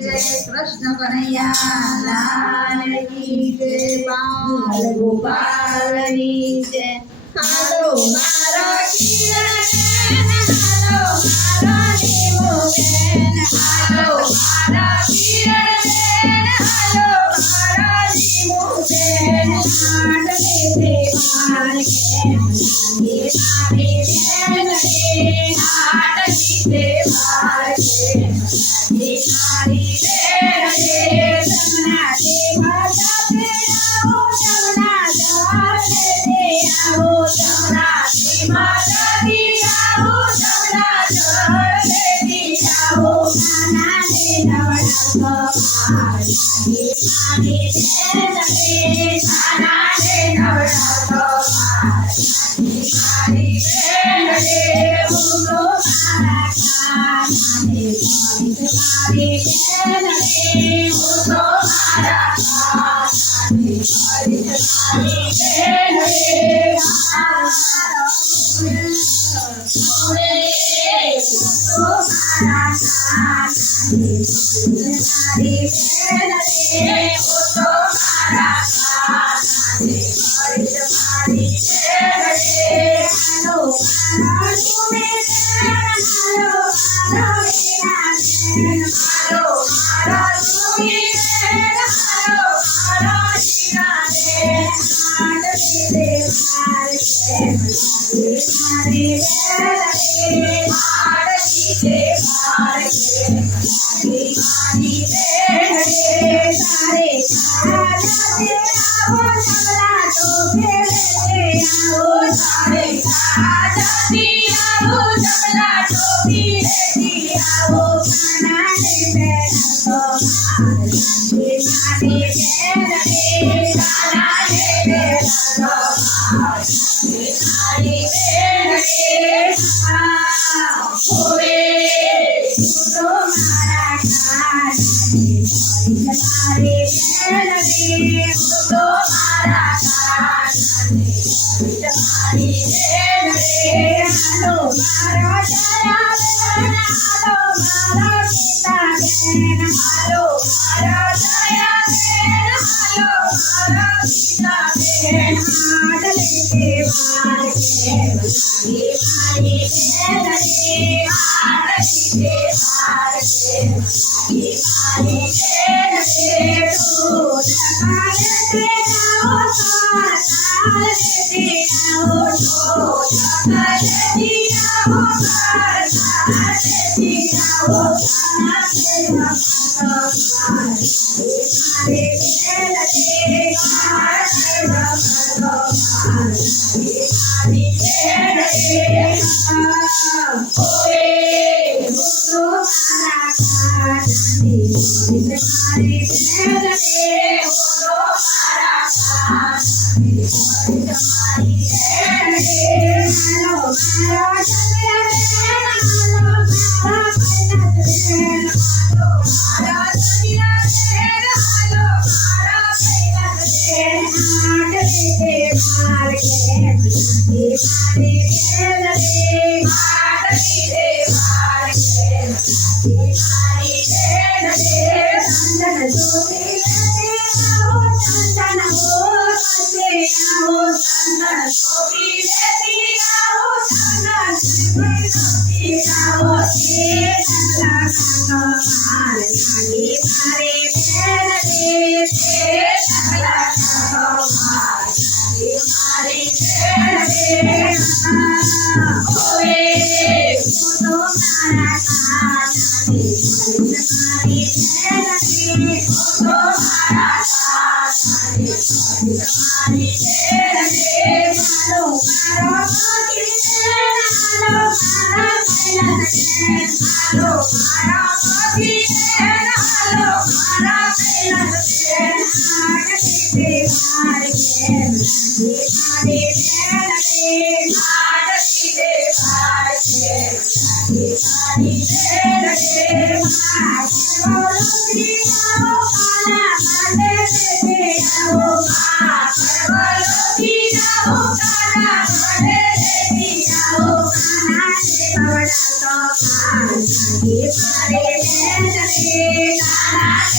जय कृष्ण कन्हैया लाल की जय बाल गोपालनी जय हालो मारा किरण हालो मारा नीमो बेन हालो मारा किरण हालो मारा नीमो बेन हाडले ते मार के लागे मारे बेन रे हाडली ते मार के मारी बेन रे जमुना देवा जाते आओ जमुना जाते आओ जमुना देवा जाते आओ जमुना जाते आओ नाना ने नवड़ा मार लागे मारे बेन रे नाना ने नवड़ा मार लागे मारी बेन रे मुलो मारा काना ने मारे बेन रे मुलो मारा काना ने मारे बेन रे Hare